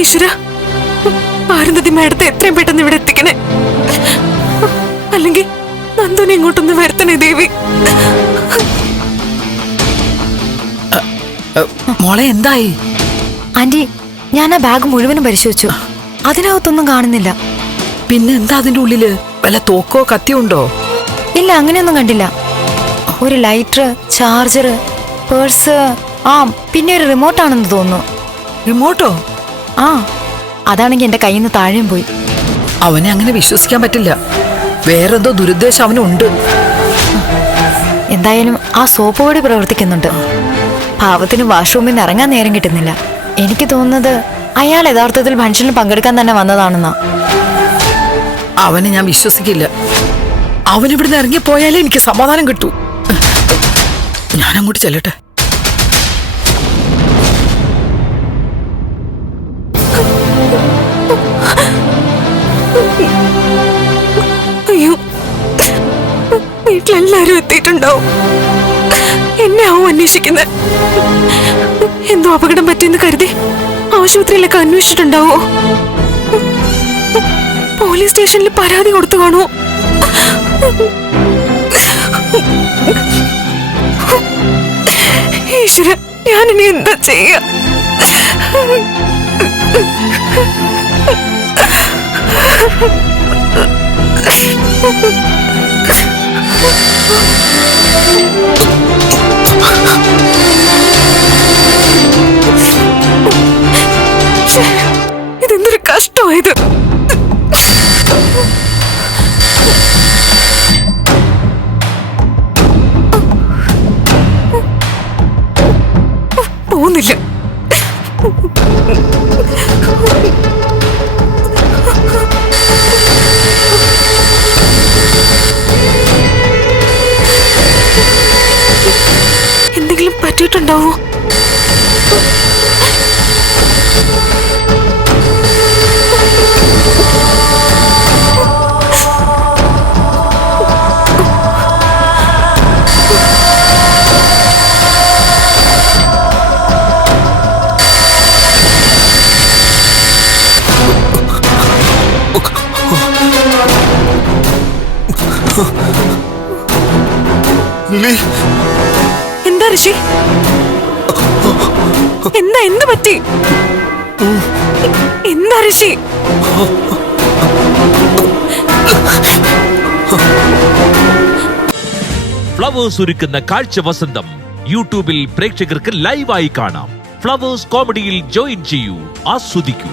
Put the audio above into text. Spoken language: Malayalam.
ഈശ്വര, ആരുന്നതി മേഡത്തെ എത്രയും പെട്ടെന്ന് ഇവിടെ എത്തിക്കണേ. അല്ലെങ്കിൽ നന്ദുനെ ഇങ്ങോട്ടൊന്ന് വരുത്തണേ ദേവി. മോളെ എന്തായി? ആന്റി, ഞാൻ ആ ബാഗ് മുഴുവനും പരിശോധിച്ചു. അതിനകത്തൊന്നും കാണുന്നില്ല. പിന്നെ എന്താ അതിന്റെ ഉള്ളില്? വല്ല തോക്കോ കത്തിയോ ഉണ്ടോ? ഇല്ല, അങ്ങനെയൊന്നും കണ്ടില്ല. ഒരു ലൈറ്റർ, ചാർജർ, പേഴ്സ്, പിന്നെ ഒരു റിമോട്ടാണെന്ന് തോന്നുന്നു. റിമോട്ടോ? അതാണെങ്കിൽ എന്റെ കയ്യിൽ നിന്ന് താഴെയും പോയി. അവനെ അങ്ങനെ വിശ്വസിക്കാൻ പറ്റില്ല. വേറെന്തോ ദുരുദ്ദേശം അവനുണ്ട്. എന്തായാലും ആ സോപ്പ് പൊടി പ്രവർത്തിക്കുന്നുണ്ട്. പാവത്തിന് വാഷ്റൂമിൽ നിന്ന് ഇറങ്ങാൻ നേരം കിട്ടുന്നില്ല. എനിക്ക് തോന്നുന്നത് അയാൾ യഥാർത്ഥത്തിൽ ഫംഗ്ഷനിൽ പങ്കെടുക്കാൻ തന്നെ വന്നതാണെന്നാ. അവനെ ഞാൻ വിശ്വസിക്കില്ല. അവനിവിടുന്ന് ഇറങ്ങിപ്പോയാലേ എനിക്ക് സമാധാനം കിട്ടൂ. ഞാൻ അങ്ങോട്ട് ചെല്ലട്ടെ. അയ്യോ, വീട്ടിലെല്ലാരും എത്തിയിട്ടുണ്ടാവും. എന്നെ ആവും അന്വേഷിക്കുന്നത്. എന്തോ അപകടം പറ്റിയെന്ന് കരുതി ആശുപത്രിയിലൊക്കെ അന്വേഷിച്ചിട്ടുണ്ടാവോ? പോലീസ് സ്റ്റേഷനിൽ പരാതി കൊടുത്തു കാണുമോ? ഈശ്വര, ഞാനിനി എന്താ ചെയ്യാ? ഇതെന്തൊരു കഷ്ടമായത്. പോകുന്നില്ല. എന്തെങ്കിലും പറ്റിയിട്ടുണ്ടാവോ? എന്താ ഋഷി? എന്ത് പറ്റി? എന്താ ഋഷി? ഫ്ലവേഴ്സ് ഒരുക്കുന്ന കാഴ്ച വസന്തം യൂട്യൂബിൽ പ്രേക്ഷകർക്ക് ലൈവായി കാണാം. ഫ്ലവേഴ്സ് കോമഡിയിൽ ജോയിൻ ചെയ്യൂ, ആസ്വദിക്കൂ.